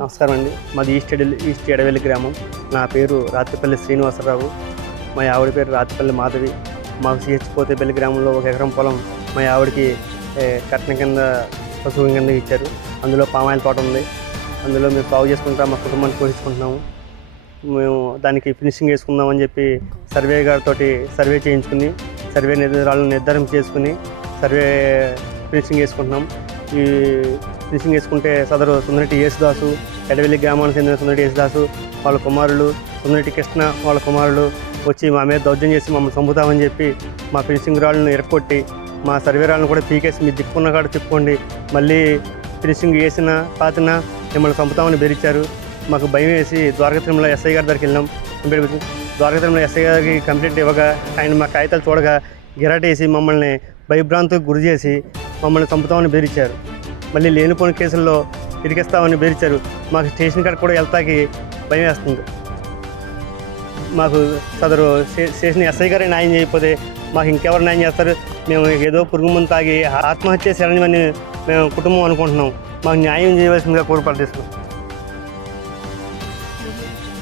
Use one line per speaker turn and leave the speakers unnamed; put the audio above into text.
నమస్కారం అండి. మాది ఈస్ట్ ఎడల్ ఈస్ట్ ఎడవెల్లి గ్రామం. నా పేరు రాత్రిపల్లి శ్రీనివాసరావు. మా ఆవిడ పేరు రాత్రిపల్లి మాధవి. మాకు సిహెచ్ పోతేపల్లి గ్రామంలో ఒక ఎకరం పొలం మా ఆవిడకి కట్నం కింద పశువు కింద ఇచ్చారు. అందులో పామాయిల్ తోట ఉంది. అందులో మేము బాగు చేసుకుంటా మా కుటుంబాన్ని పోషించుకుంటున్నాము. మేము దానికి ఫినిషింగ్ వేసుకుందామని చెప్పి సర్వే గారితో సర్వే చేయించుకుని సర్వే నిర్ధారాలను నిర్ధారణ చేసుకుని సర్వే ఫినిషింగ్ వేసుకుంటున్నాం. ఈ ఫినిషింగ్ వేసుకుంటే సదరు సుందరటి యేసుదాసు ఎడవెల్లి గ్రామానికి చెందిన సుందరటి యేసుదాసు వాళ్ళ కుమారులు సుందరటి కృష్ణ వాళ్ళ కుమారులు వచ్చి మా మీద దౌర్జన్యం చేసి మమ్మల్ని చంపుతామని చెప్పి మా ఫినిషింగ్ రాళ్ళను ఎరక్కొట్టి మా సర్వే రాళ్ళను కూడా పీకేసి మీ దిక్కున్న కాడ తిప్పుకోండి. మళ్ళీ ఫినిషింగ్ వేసిన పాతిన మిమ్మల్ని చంపుతామని బెదిరించారు. మాకు భయం వేసి ద్వారకా తిరుమల ఎస్ఐ గారి దగ్గరికి వెళ్ళాం కంప్లీట్ ద్వారకా తిరుమల ఎస్ఐ గారికి కంప్లీట్ ఇవ్వగా ఆయన మా కాగితాలు చూడగా గిరాటేసి మమ్మల్ని భయభ్రాంతికి గురి చేసి మమ్మల్ని చంపుతామని బెదిరించారు. మళ్ళీ లేనిపోని కేసుల్లో ఇరికిస్తామని బెదిరించారు. మాకు స్టేషన్ కాడ కూడా వెళ్తాకి భయం వేస్తుంది. మాకు సదరు స్టేషన్ ఎస్ఐ గారే న్యాయం చేయకపోతే మాకు ఇంకెవరు న్యాయం చేస్తారు? మేము ఏదో పురుగు ముందు తాగి ఆత్మహత్య చేయాలని మేము కుటుంబం అనుకుంటున్నాం. మాకు న్యాయం చేయవలసిందిగా కోరిపడుతున్నాం Thank you.